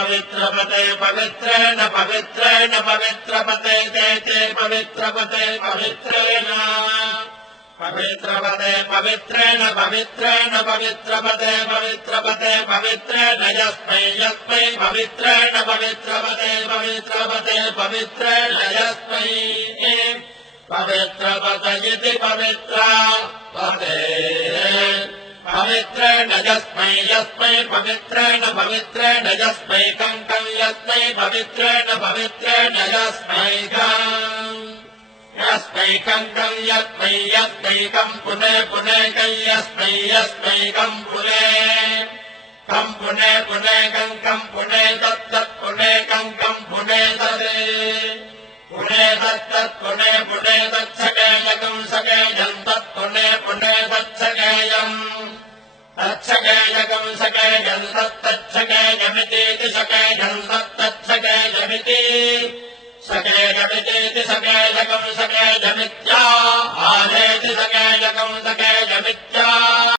पवित्रपते पवित्रेण पवित्रेण पवित्रपते ते ते पवित्रपते पवित्रेण पवित्रपते पवित्रेण पवित्रेण पवित्रपते पवित्रपते पवित्रेण यस्मै यस्मै पवित्रेण पवित्रपते पवित्रपते पवित्रेण यस्मै पवित्रपते इति पवित्रपते पवित्रेण यस्मै यस्मै पवित्रेण पवित्रेण यस्मै कं यस्मै पवित्रेण पवित्रेण यस्मै यस्मै कं यस्मै यस्मै कं पुने पुने कं यस्मै यस्मै कं पुने कं पुने तत् पुने कं पुने तदे पुने तत् पुने पुने तत्सकेयकं सकेयं तत् पुने पुने तत्सकेयम् तत्सकेयकं सकेयं तत्तच्छकेयमिति सकेयं तत्तच्छकेयमिति सकेयमिति सकेयम्